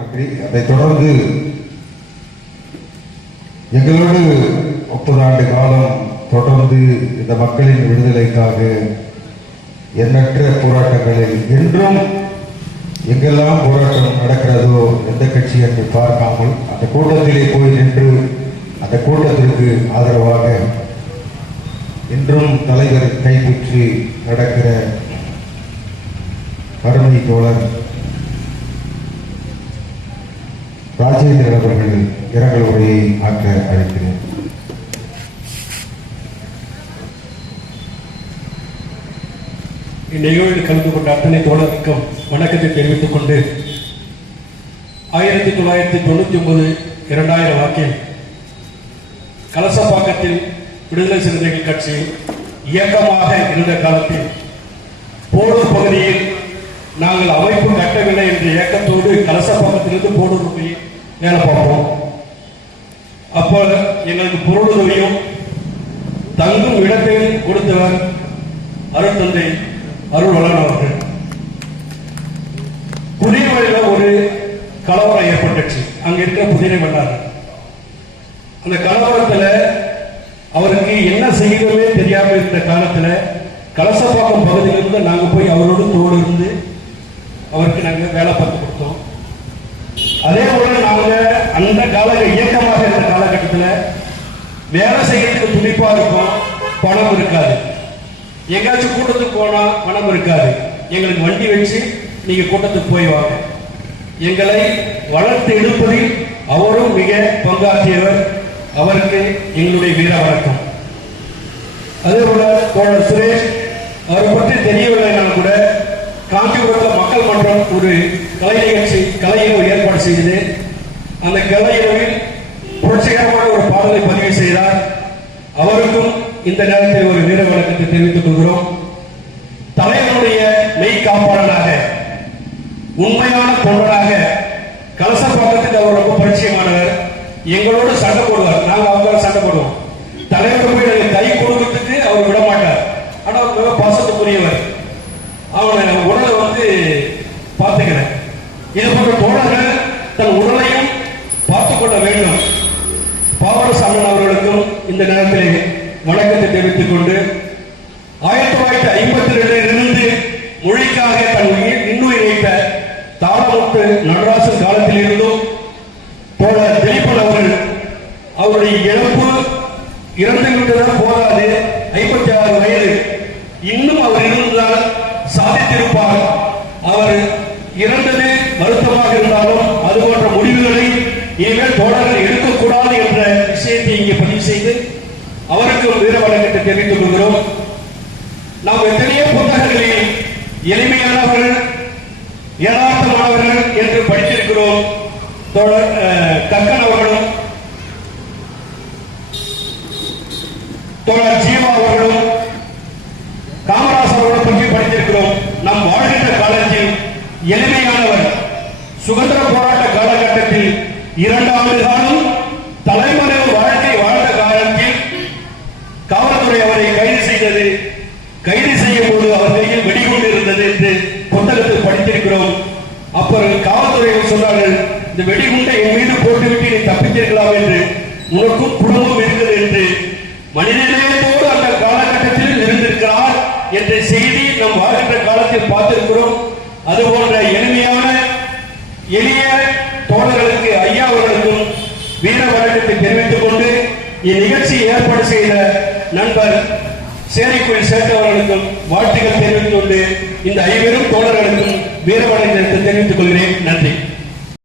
அதைத் தொடர்ந்து எங்களோடு 30 ஆண்டு காலம் தொடர்ந்து இந்த மக்களின் விடுதலைக்காக எண்ணற்ற போராட்டங்களில் என்றும் எங்கெல்லாம் போராட்டம் நடக்கிறதோ எந்த கட்சி என்று பார்க்காமல் அந்த கூட்டத்திலே போய் நின்று அந்த கூட்டத்திற்கு ஆதரவாக இன்றும் தலைவர் கைப்பற்றி நடக்கிற அருமை தோழர் ராஜேந்திரன் அவர்கள் இரங்கல் உரையை ஆற்ற அழைக்கிறேன். இந்நிகழ்வில் கலந்து கொண்ட அத்தனை தோழருக்கும் வணக்கத்தை தெரிவித்துக் கொண்டு 1999 2000 வாக்கில் கலசப்பாக்கத்தில் விடுதலை சிறுத்தைகள் கட்சி இயக்கமாக இருந்த காலத்தில் போடூர் பகுதியில் நாங்கள் அமைப்பு கட்டவில்லை என்ற இயக்கத்தோடு கலசப்பாக்கத்திலிருந்து போடூர் போய் வேலை பார்ப்போம். அப்போ எங்களுக்கு பொருளுதவியும் தங்கும் இடத்தை கொடுத்தவர் அருட்தந்தை அருள்வளன் அவர்கள். புதியவழியில் ஒரு கலவரம் ஏற்பட்டுச்சு. அங்க இருக்கிற புதிய வெள்ளாறு அந்த கலவரத்துல அவருக்கு என்ன செய்யணுமே தெரியாம இருந்த காலத்துல கலசப்பாக்கம் பகுதியிலிருந்து நாங்க போய் அவரோடு தோடு இருந்து அவருக்கு நாங்க வேலை பார்த்து கொடுத்தோம். அதே போல நாங்க அந்த இயக்கமாக இருந்த காலகட்டத்தில் வேலை செய்யறதுக்கு துடிப்பா இருக்கும், பணம் இருக்காது. எங்காச்சும் கூட்டத்துக்கு போனா பணம் இருக்காது. எங்களுக்கு வண்டி வச்சு நீங்க கூட்டத்துக்கு போய் வாங்க. எங்களை வளர்த்து எடுப்பதில் அவரும் மிக பங்காற்றியவர். அவருக்கு எங்களுடைய வீர வணக்கம். அதே போல தோழர் சுரேஷ் அவரை பற்றி தெரியவில்லைனாலும் கூட காஞ்சிபுரத்தில் மக்கள் மன்றம் ஒரு கலை நிகழ்ச்சி கலையினவு ஏற்பாடு செய்தது. அந்த கலையினவில் புரட்சிகரமான ஒரு பாடலை பதிவு செய்தார். அவருக்கும் இந்த நேரத்தில் ஒரு வீர வணக்கத்தை தெரிவித்துக் கொள்கிறோம். தலைவனுடைய மெய் காப்பாளனாக உண்மையான தொண்டராக கலசப்பாக்கத்துக்கு அவர் ரொம்ப பரிச்சயமானவர். எங்களோடு சண்டை போடுவார், நாங்கள் அவங்க சண்டை போடுவோம். தலைவர் போய் நாங்கள் கை கொடுக்கிறதுக்கு அவர் விட மாட்டார். ஆனால் அவர் மிக பாசத்துக்குரியவர். அவனை உடலை பார்த்துக்கிறேன். இது போன்ற தோழர்கள் தன் உடலையும் பார்த்துக் கொள்ள வேண்டும். பாவரசாமி அவர்களுக்கும் இந்த நேரத்தில் வணக்கத்தை தெரிவித்துக் கொண்டு 1952 மொழிக்காக தன் இன்னுயிர் வைத்த தாளமுத்து நடராசன் காலத்தில் இருந்தும் தோழர் திலீபன் அவர்கள் அவருடைய இழப்பு இறந்து விட்டதாக போதாது. 56 வயது இன்னும் அவர் இருந்தால் சாதித்திருப்பார். அவர் இறந்தது வருத்தமாக இருந்தாலும் அது போன்ற முடிவுகளை இனிமேல் தோழர்கள் எடுக்கக்கூடாது என்ற விஷயத்தை இங்கே பதிவு செய்து அவருக்கு வீர வணக்கத்தை தெரிவித்துக் கொள்கிறோம். நாம் எத்தனையோ புத்தகங்களில் எளிமையானவர்கள் யதார்த்தமானவர்கள் என்று படித்திருக்கிறோம். கக்கன் அவர்களும் தோழர் ஜீவா அவர்களும் காமராஜ் அவர்களை பற்றி படித்திருக்கிறோம். நம் வாழ்கின்ற காலத்தில் எளிமையானவர். சுதந்திர போராட்ட காலகட்டத்தில் 2 ஆண்டு காலம் தலைமறைவு வாழ்க்கை வாழ்ந்த காலத்தில் காவல்துறை அவரை கைது செய்தது. கைது செய்யும் போது அவர் கையில் வெடிகுண்டு இருந்தது என்று புத்தகத்தில் படித்திருக்கிறோம். அப்புறம் காவல்துறை சொன்னார்கள், இந்த வெடிகுண்டை என் மீது போட்டுவிட்டு நீ தப்பித்திருக்கலாம் என்று, உனக்கும் குடும்பம் இருக்கிறது என்று. மனிதநேயத்தோடு அந்த காலகட்டத்தில் இருந்திருக்கிறார் என்ற செய்தி நம் வாழ்கின்ற காலத்தில் பார்த்திருக்கிறோம். அதுபோன்ற எளிமையான எளிய தோழர்களுக்கு ஐயா அவர்களுக்கும் வீர வணக்கத்தை தெரிவித்துக் கொண்டு இந்நிகழ்ச்சியை ஏற்பாடு செய்த நண்பர் சேரிக்குள் சேர்த்தவர்களுக்கும் வாழ்த்துக்கள் தெரிவித்துக் கொண்டு இந்த 5 தோழர்களுக்கும் வீர வணக்கத்தை தெரிவித்துக் கொள்கிறேன். நன்றி.